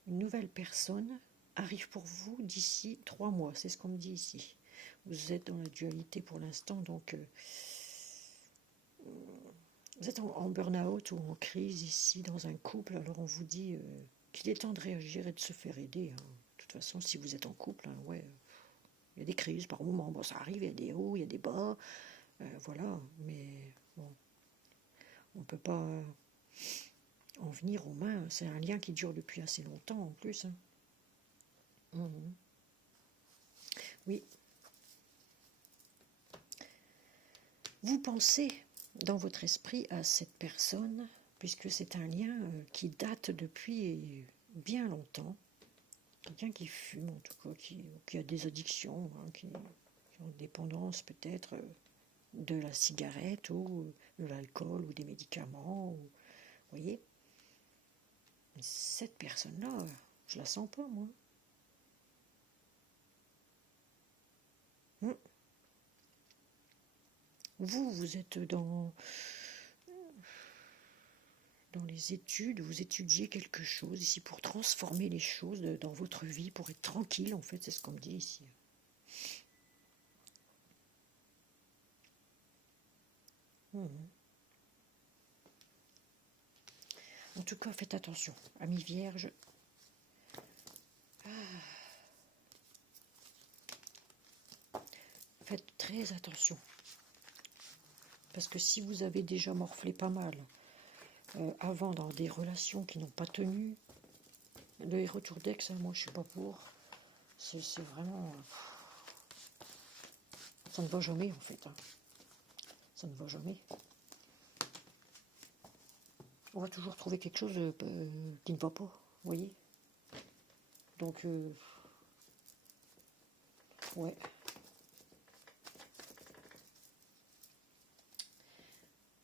une nouvelle personne arrive pour vous d'ici 3 mois. C'est ce qu'on me dit ici. Vous êtes dans la dualité pour l'instant, donc vous êtes en burn-out ou en crise ici, dans un couple. Alors on vous dit qu'il est temps de réagir et de se faire aider. Hein. De toute façon, si vous êtes en couple, hein, ouais, il y a des crises par moments. Bon, ça arrive, il y a des hauts, il y a des bas. Voilà, mais bon, on ne peut pas en venir aux mains. C'est un lien qui dure depuis assez longtemps en plus. Hein. Oui. Vous pensez dans votre esprit à cette personne, puisque c'est un lien qui date depuis bien longtemps. quelqu'un qui fume, en tout cas, qui a des addictions, hein, qui ont une dépendance peut-être de la cigarette ou de l'alcool ou des médicaments. Vous voyez, mais cette personne-là, je la sens pas, moi. Vous êtes dans les études, vous étudiez quelque chose ici pour transformer les choses dans votre vie, pour être tranquille, en fait, c'est ce qu'on me dit ici. En tout cas, faites attention, amis vierges. Faites très attention. Parce que si vous avez déjà morflé pas mal avant dans des relations qui n'ont pas tenu, le retour d'ex, moi je suis pas pour. C'est vraiment... ça ne va jamais en fait. Hein. Ça ne va jamais. On va toujours trouver quelque chose qui ne va pas, vous voyez. Donc, ouais.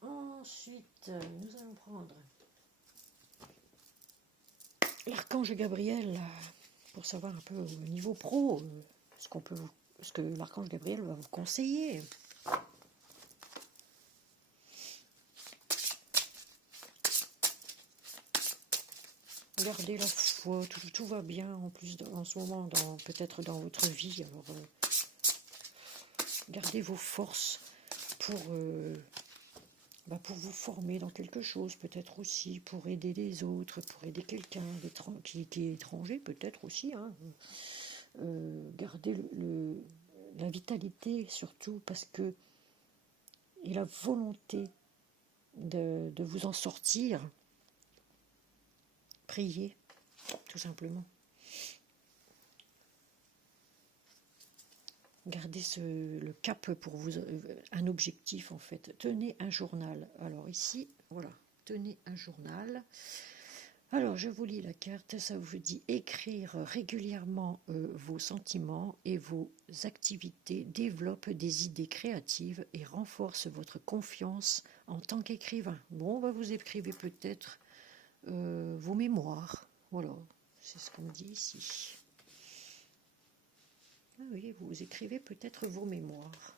Ensuite, nous allons prendre l'archange Gabriel pour savoir un peu au niveau pro ce que l'archange Gabriel va vous conseiller. Gardez la foi, tout va bien en plus en ce moment, peut-être dans votre vie. Alors, gardez vos forces pour vous former dans quelque chose, peut-être aussi, pour aider les autres, pour aider quelqu'un qui est étranger, peut-être aussi. Hein. Gardez la vitalité surtout, parce que et la volonté de vous en sortir. Priez, tout simplement. Gardez le cap pour vous, un objectif en fait. Tenez un journal. Alors ici, voilà, tenez un journal. Alors je vous lis la carte, ça vous dit écrire régulièrement vos sentiments et vos activités, développe des idées créatives et renforce votre confiance en tant qu'écrivain. Bon, vous écrivez peut-être vos mémoires, voilà, c'est ce qu'on me dit ici. Ah oui, vous écrivez peut-être vos mémoires.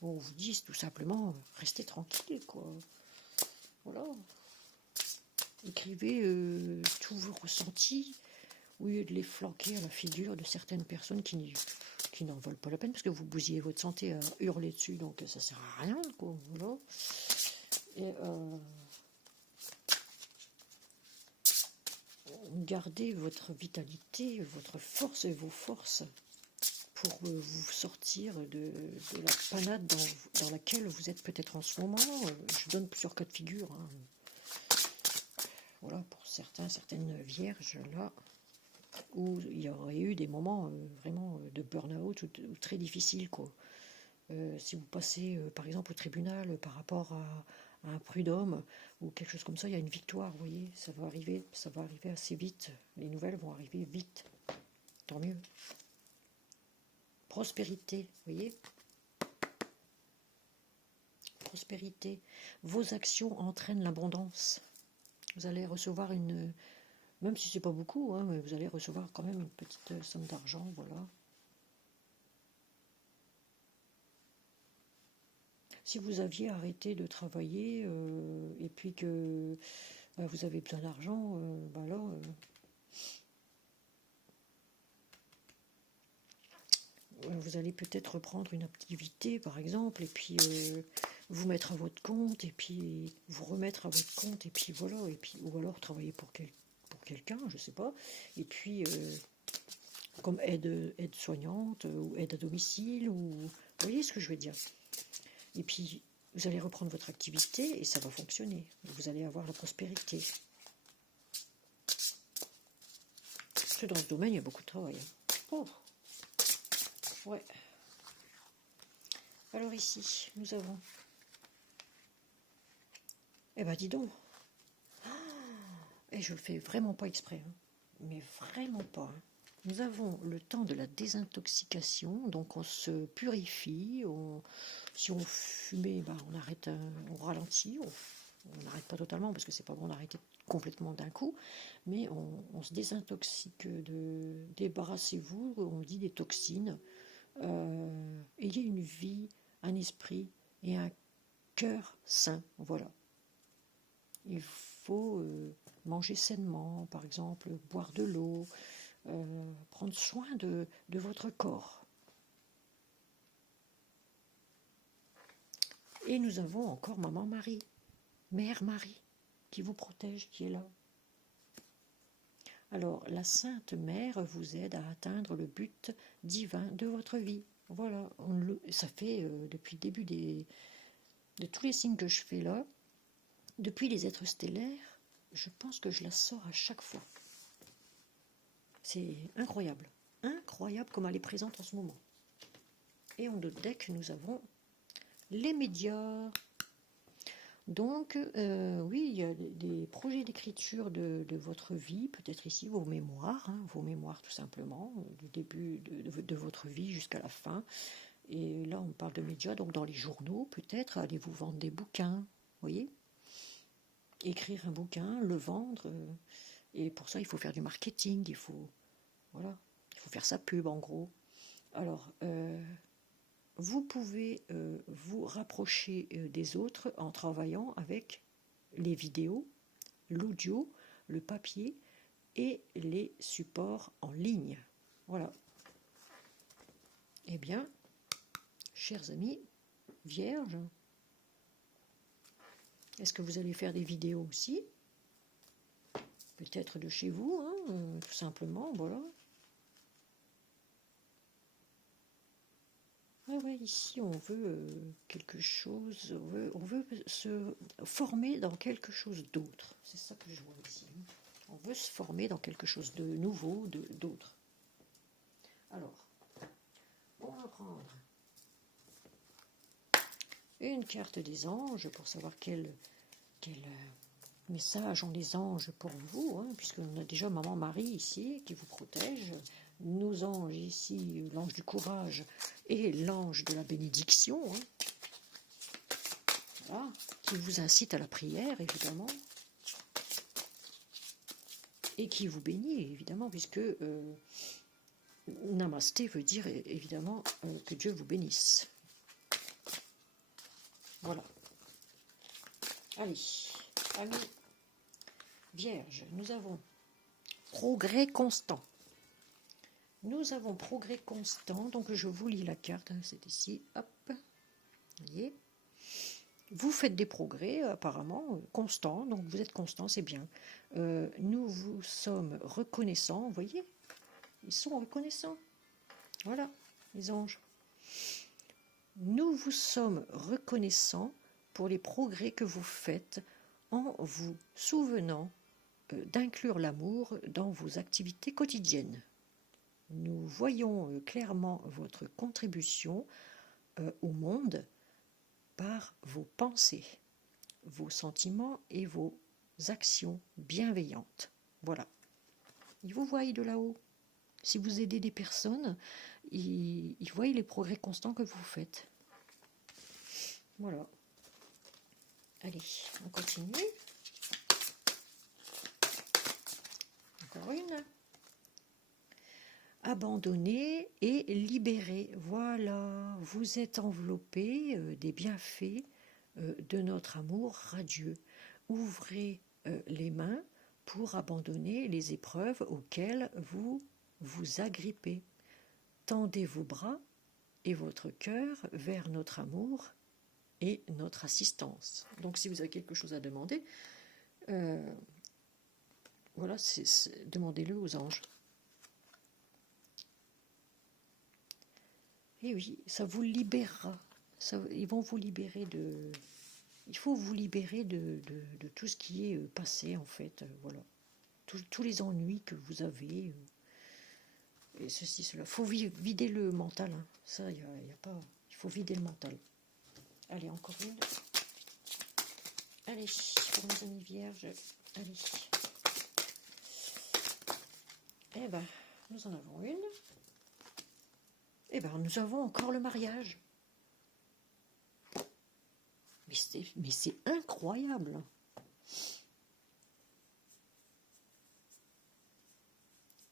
Bon, on vous dit tout simplement, restez tranquille, quoi. Voilà. Écrivez tous vos ressentis, au lieu de les flanquer à la figure de certaines personnes qui n'en valent pas la peine, parce que vous bousillez votre santé à hurler dessus, donc ça sert à rien, quoi. Voilà. Et gardez votre vitalité, votre force et vos forces pour vous sortir de la panade dans laquelle vous êtes peut-être en ce moment. Je donne plusieurs cas de figure. Hein. Voilà, pour certaines vierges, là, où il y aurait eu des moments vraiment de burn-out ou très difficiles, quoi. Si vous passez, par exemple, au tribunal par rapport à un prud'homme ou quelque chose comme ça, il y a une victoire, vous voyez, ça va arriver assez vite. Les nouvelles vont arriver vite. Tant mieux. Prospérité, vous voyez. Prospérité. Vos actions entraînent l'abondance. Vous allez recevoir même si c'est pas beaucoup, hein, mais vous allez recevoir quand même une petite somme d'argent, voilà. Si vous aviez arrêté de travailler et puis que vous avez besoin d'argent, là, vous allez peut-être reprendre une activité, par exemple, et puis vous mettre à votre compte, et puis vous remettre à votre compte, et puis voilà, et puis ou alors travailler pour quelqu'un, je sais pas, et puis comme aide soignante ou aide à domicile, ou vous voyez ce que je veux dire. Et puis vous allez reprendre votre activité et ça va fonctionner. Vous allez avoir la prospérité. Parce que dans ce domaine, il y a beaucoup de travail. Oh. Ouais. Alors ici, nous avons... Eh ben dis donc. Et je le fais vraiment pas exprès. Hein. mais vraiment pas. Hein. Nous avons le temps de la désintoxication, donc on se purifie. Si on fumait, ben on arrête, on ralentit, on n'arrête pas totalement parce que c'est pas bon d'arrêter complètement d'un coup, mais on se désintoxique, débarrassez-vous, on dit des toxines. Ayez une vie, un esprit et un cœur sain, voilà. Il faut manger sainement, par exemple, boire de l'eau, prendre soin de votre corps. Et nous avons encore Maman Marie, Mère Marie, qui vous protège, qui est là. Alors, la Sainte Mère vous aide à atteindre le but divin de votre vie. Voilà, ça fait depuis le début de tous les signes que je fais là, depuis les êtres stellaires, je pense que je la sors à chaque fois. C'est incroyable. Incroyable comme elle est présente en ce moment. Et en notre deck, nous avons les médias. Donc, oui, il y a des projets d'écriture de votre vie, peut-être ici vos mémoires, tout simplement, du début de votre vie jusqu'à la fin. Et là, on parle de médias, donc dans les journaux, peut-être, allez-vous vendre des bouquins, voyez, écrire un bouquin, le vendre, et pour ça, il faut faire du marketing, il faut faire sa pub, en gros. Alors, vous pouvez vous rapprocher des autres en travaillant avec les vidéos, l'audio, le papier et les supports en ligne. Voilà. Eh bien, chers amis vierges, est-ce que vous allez faire des vidéos aussi? Peut-être de chez vous, tout simplement, voilà. Ouais, ici on veut quelque chose, on veut se former dans quelque chose d'autre. C'est ça que je vois ici. On veut se former dans quelque chose de nouveau, d'autre. Alors, on va prendre une carte des anges pour savoir quel message ont les anges pour vous, puisqu'on a déjà Maman Marie ici qui vous protège. Nos anges ici, l'ange du courage et l'ange de la bénédiction, voilà, qui vous incite à la prière, évidemment, et qui vous bénit, évidemment, puisque Namasté veut dire, évidemment, que Dieu vous bénisse. Voilà. Allez, amis vierges, nous avons progrès constant. Nous avons progrès constant, donc je vous lis la carte, c'est ici, hop, voyez. Vous faites des progrès, apparemment, constants, donc vous êtes constant, c'est bien. Nous vous sommes reconnaissants, vous voyez, ils sont reconnaissants, voilà, les anges. Nous vous sommes reconnaissants pour les progrès que vous faites en vous souvenant d'inclure l'amour dans vos activités quotidiennes. Nous voyons clairement votre contribution au monde par vos pensées, vos sentiments et vos actions bienveillantes. Voilà. Ils vous voient de là-haut. Si vous aidez des personnes, ils voient les progrès constants que vous faites. Voilà. Allez, on continue. Encore une. Abandonner et libérer. Voilà, vous êtes enveloppé des bienfaits de notre amour radieux. Ouvrez les mains pour abandonner les épreuves auxquelles vous vous agrippez. Tendez vos bras et votre cœur vers notre amour et notre assistance. Donc si vous avez quelque chose à demander, voilà, demandez-le aux anges. Et oui, ça vous libérera. Ils vont vous libérer de... Il faut vous libérer de tout ce qui est passé, en fait. Voilà. Tous les ennuis que vous avez. Et ceci, cela. Il faut vider le mental. Ça, il y a pas... Il faut vider le mental. Allez, encore une. Allez, pour mes amis vierges. Allez. Eh ben, nous en avons une. Eh ben, nous avons encore le mariage. Mais c'est incroyable.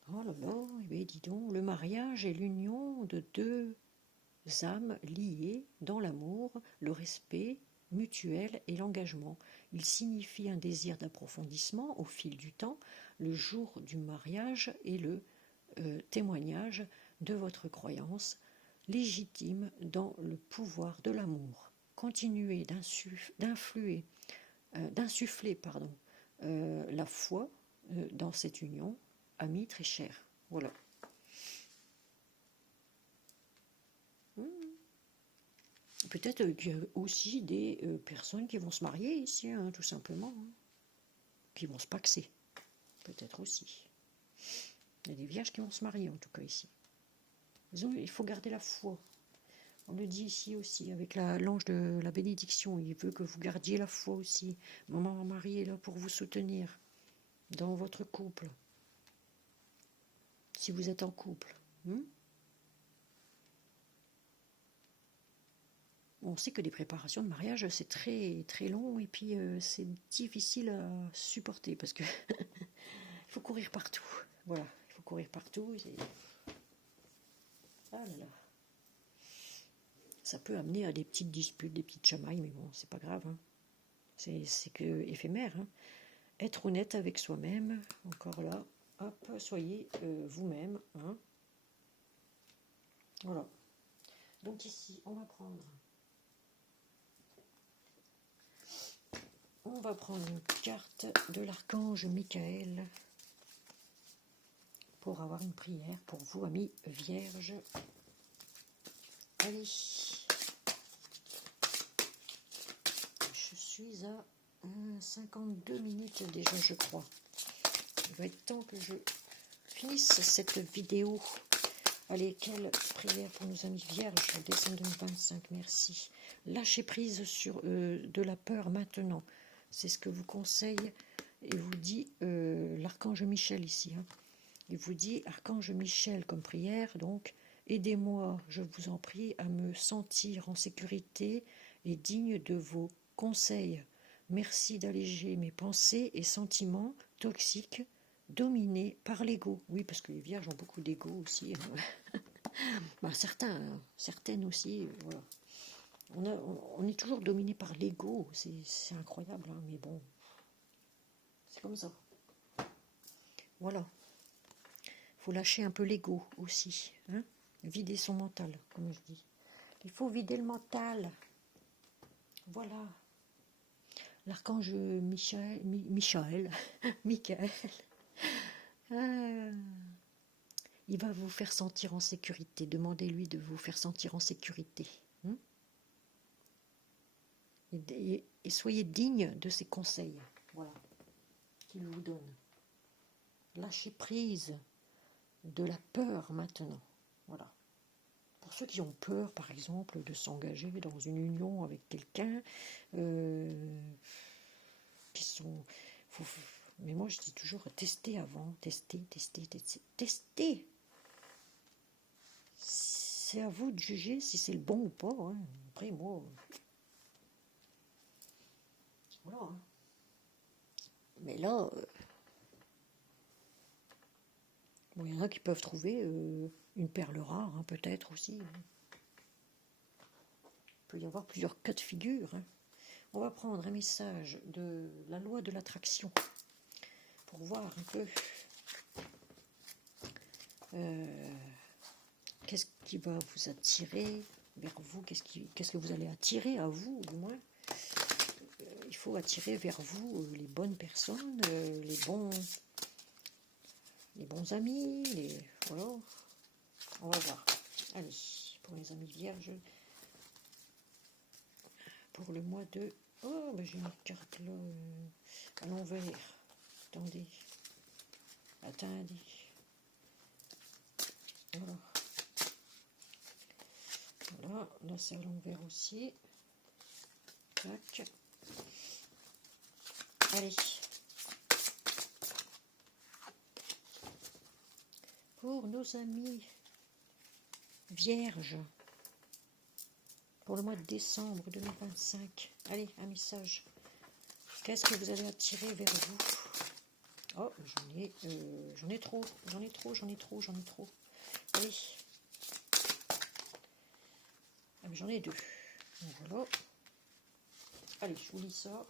Oh là là, eh bien, dis donc, le mariage est l'union de deux âmes liées dans l'amour, le respect mutuel et l'engagement. Il signifie un désir d'approfondissement au fil du temps. Le jour du mariage est le témoignage de votre croyance légitime dans le pouvoir de l'amour. Continuez d'insuffler la foi dans cette union, amis très chers. Voilà. Peut-être qu'il y a aussi des personnes qui vont se marier ici, hein, tout simplement, hein, qui vont se paxer. Peut-être aussi. Il y a des vierges qui vont se marier, en tout cas, ici. Il faut garder la foi. On le dit ici aussi, avec l'ange de la bénédiction. Il veut que vous gardiez la foi aussi. Maman Marie est là pour vous soutenir dans votre couple. Si vous êtes en couple. On sait que les préparations de mariage, c'est très très long et puis c'est difficile à supporter parce que il faut courir partout. Voilà, il faut courir partout. Ah là là. Ça peut amener à des petites disputes, des petites chamailles, mais bon, c'est pas grave. Hein. C'est que éphémère. Hein. Être honnête avec soi-même, encore là. Hop, soyez vous-même. Hein. Voilà. Donc ici, on va prendre une carte de l'archange Michael pour avoir une prière pour vous, amis vierges. Allez. Je suis à 52 minutes déjà, je crois. Il va être temps que je finisse cette vidéo. Allez, quelle prière pour nos amis vierges, décembre 2025, merci. Lâchez prise sur de la peur maintenant. C'est ce que vous conseille et vous dit l'archange Michel ici. Hein. Il vous dit, archange Michel comme prière, donc, aidez-moi, je vous en prie, à me sentir en sécurité et digne de vos conseils. Merci d'alléger mes pensées et sentiments toxiques dominés par l'ego. Oui, parce que les vierges ont beaucoup d'ego aussi. Ben, certaines aussi, voilà. On est toujours dominé par l'ego, c'est incroyable, hein, mais bon, c'est comme ça. Voilà. Il faut lâcher un peu l'ego aussi, hein, vider son mental, comme je dis. Il faut vider le mental. Voilà. L'archange Michael, il va vous faire sentir en sécurité. Demandez-lui de vous faire sentir en sécurité. Hein. Et soyez digne de ses conseils, voilà, qu'il vous donne. Lâchez prise de la peur maintenant, voilà. Pour ceux qui ont peur, par exemple, de s'engager dans une union avec quelqu'un, mais moi je dis toujours tester avant, tester. C'est à vous de juger si c'est le bon ou pas. Hein. Après moi, voilà. Hein. Mais là, bon, il y en a qui peuvent trouver une perle rare, hein, peut-être aussi. Hein. Il peut y avoir plusieurs cas de figure. Hein. On va prendre un message de la loi de l'attraction pour voir un peu qu'est-ce qui va vous attirer vers vous, qu'est-ce que vous allez attirer à vous, du moins. Il faut attirer vers vous les bonnes personnes, les bons amis, voilà. On va voir. Allez, pour les amis vierges, pour le mois de... Oh, ben j'ai une carte là, à l'envers. Attendez. Voilà. Voilà, là c'est à l'envers aussi. Tac. Allez. pour nos amis vierges, pour le mois de décembre 2025. Allez, un message. Qu'est-ce que vous allez attirer vers vous? Oh, j'en ai trop. Allez. Ah, j'en ai deux. Voilà. Allez, je vous lis ça.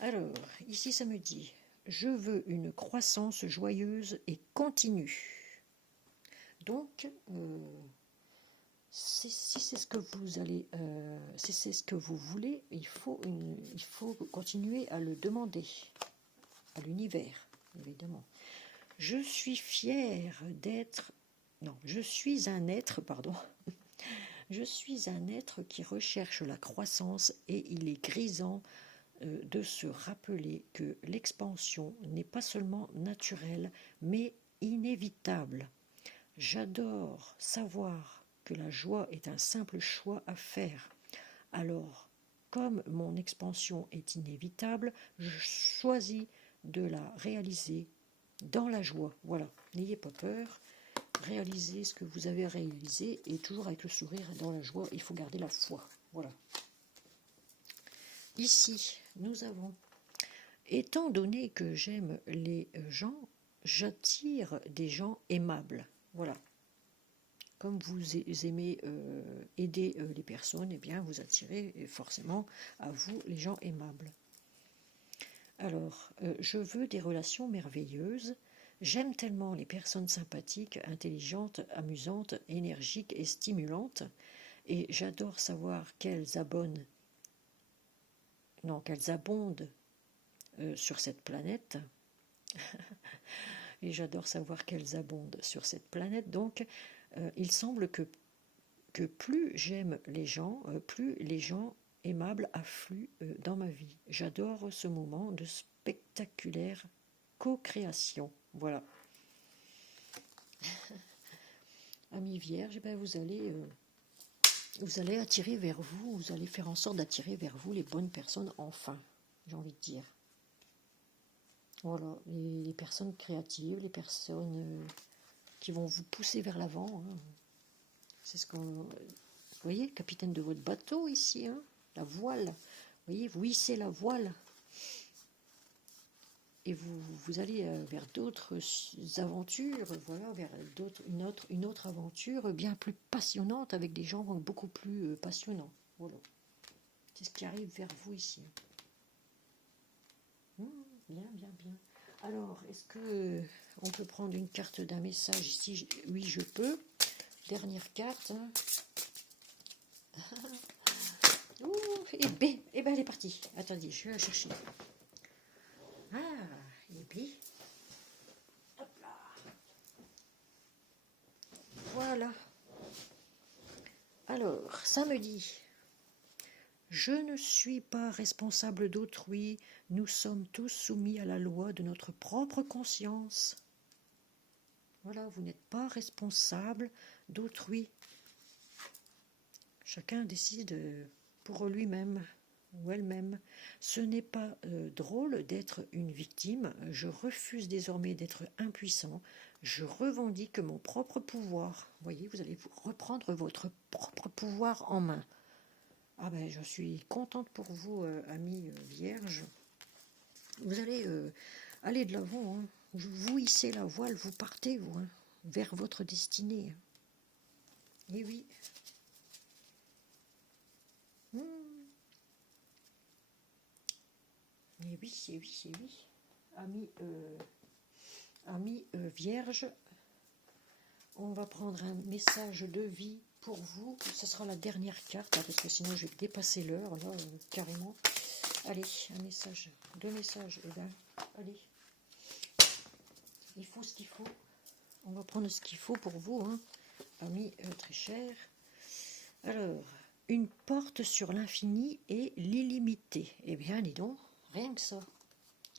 Alors, ici ça me dit, je veux une croissance joyeuse et continue. Donc, si c'est ce que vous allez, si c'est ce que vous voulez, il faut continuer à le demander à l'univers, évidemment. Je suis fière d'être, non, je suis un être, pardon. Je suis un être qui recherche la croissance et il est grisant de se rappeler que l'expansion n'est pas seulement naturelle, mais inévitable. J'adore savoir que la joie est un simple choix à faire. Alors, comme mon expansion est inévitable, je choisis de la réaliser dans la joie. Voilà, n'ayez pas peur, réalisez ce que vous avez réalisé et toujours avec le sourire dans la joie, il faut garder la foi. Voilà. Ici, nous avons, étant donné que j'aime les gens, j'attire des gens aimables. Voilà. Comme vous aimez aider les personnes, eh bien, vous attirez forcément à vous les gens aimables. Alors, je veux des relations merveilleuses. J'aime tellement les personnes sympathiques, intelligentes, amusantes, énergiques et stimulantes. Et j'adore savoir qu'elles abondent sur cette planète. Et j'adore savoir qu'elles abondent sur cette planète. Donc, il semble que plus j'aime les gens, plus les gens aimables affluent dans ma vie. J'adore ce moment de spectaculaire co-création. Voilà. Amis vierges, eh bien, vous allez attirer vers vous, vous allez faire en sorte d'attirer vers vous les bonnes personnes enfin, j'ai envie de dire. Voilà, les personnes créatives, les personnes qui vont vous pousser vers l'avant. Hein. C'est ce qu'on... Vous voyez, le capitaine de votre bateau ici, hein, la voile. Vous voyez, vous hissez la voile. Et vous allez vers d'autres aventures, voilà, vers une autre aventure bien plus passionnante avec des gens beaucoup plus passionnants. Voilà. C'est ce qui arrive vers vous ici. Bien. Alors, est-ce que on peut prendre une carte d'un message ici? Oui, je peux. Dernière carte. Ouh, et B. Eh ben, elle est partie. Attendez, je vais la chercher. Ah, et B. Hop là. Voilà. Alors, ça me dit... Je ne suis pas responsable d'autrui, nous sommes tous soumis à la loi de notre propre conscience. Voilà, vous n'êtes pas responsable d'autrui. Chacun décide pour lui-même ou elle-même. Ce n'est pas drôle d'être une victime, je refuse désormais d'être impuissant, je revendique mon propre pouvoir. Vous voyez, vous allez reprendre votre propre pouvoir en main. Ah ben, je suis contente pour vous, amis vierges. Vous allez aller de l'avant. Hein. Vous hissez la voile, vous partez, vous, hein, vers votre destinée. Et oui. Et oui. Amis vierges, on va prendre un message de vie pour vous. Ce sera la dernière carte, hein, parce que sinon je vais dépasser l'heure, là, carrément. Allez, un message, 2 messages. Eh ben, allez. Il faut ce qu'il faut. On va prendre ce qu'il faut pour vous, hein, amis très chers. Alors, une porte sur l'infini et l'illimité. Eh bien, dis donc, rien que ça.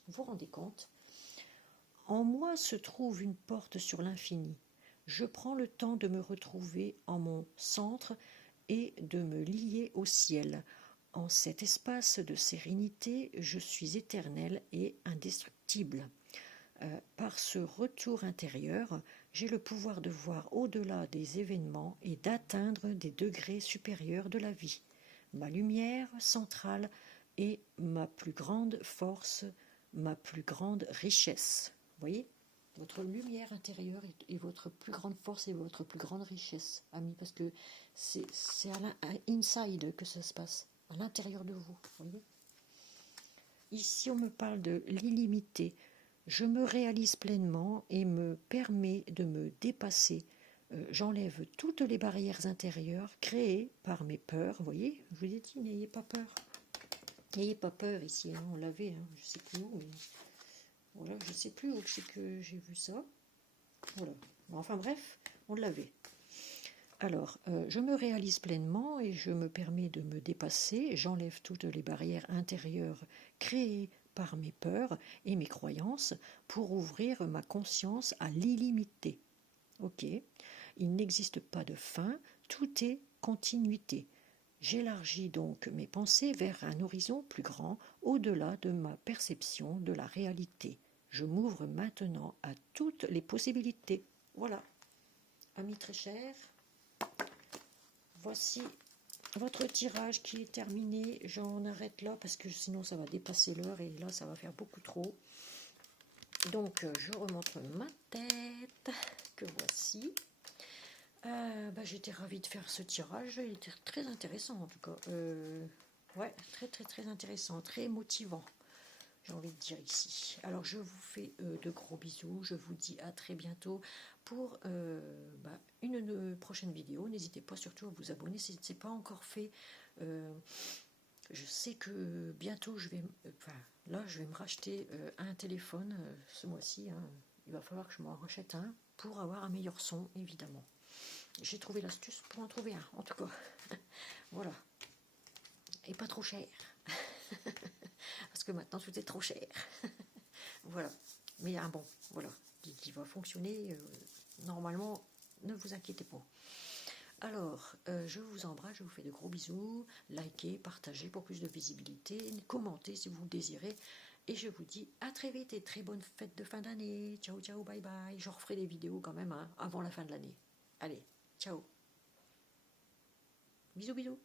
Vous vous rendez compte? En moi se trouve une porte sur l'infini. Je prends le temps de me retrouver en mon centre et de me lier au ciel. En cet espace de sérénité, je suis éternel et indestructible. Par ce retour intérieur, j'ai le pouvoir de voir au-delà des événements et d'atteindre des degrés supérieurs de la vie. Ma lumière centrale est ma plus grande force, ma plus grande richesse. Vous voyez, votre lumière intérieure est votre plus grande force et votre plus grande richesse, amis, parce que c'est à l'inside que ça se passe, à l'intérieur de vous. Voyez, ici, on me parle de l'illimité. Je me réalise pleinement et me permets de me dépasser. J'enlève toutes les barrières intérieures créées par mes peurs. Vous voyez, je vous ai dit, n'ayez pas peur. N'ayez pas peur ici, hein, on l'avait, hein, je ne sais plus où, mais voilà, je ne sais plus où c'est que j'ai vu ça. Voilà. Enfin bref, on l'avait. Alors, je me réalise pleinement et je me permets de me dépasser. J'enlève toutes les barrières intérieures créées par mes peurs et mes croyances pour ouvrir ma conscience à l'illimité. Ok, il n'existe pas de fin, tout est continuité. J'élargis donc mes pensées vers un horizon plus grand, au-delà de ma perception de la réalité. Je m'ouvre maintenant à toutes les possibilités. Voilà, amis très chers, voici votre tirage qui est terminé. J'en arrête là parce que sinon ça va dépasser l'heure et là ça va faire beaucoup trop. Donc je remonte ma tête, que voici. J'étais ravie de faire ce tirage, il était très intéressant en tout cas. Ouais, très intéressant, très motivant, j'ai envie de dire ici. Alors je vous fais de gros bisous, je vous dis à très bientôt pour une prochaine vidéo. N'hésitez pas surtout à vous abonner si ce n'est pas encore fait. Je sais que bientôt je vais me racheter un téléphone ce mois-ci, hein. Il va falloir que je m'en rachète un pour avoir un meilleur son, évidemment. J'ai trouvé l'astuce pour en trouver un, en tout cas. Voilà. Et pas trop cher. Parce que maintenant, tout est trop cher. Voilà. Mais un bon, voilà. Qui va fonctionner. Normalement, ne vous inquiétez pas. Alors, je vous embrasse, je vous fais de gros bisous. Likez, partagez pour plus de visibilité. Commentez si vous le désirez. Et je vous dis à très vite et très bonne fête de fin d'année. Ciao, ciao, bye bye. Je referai des vidéos quand même, hein, avant la fin de l'année. Allez, ciao. Bisous, bisous.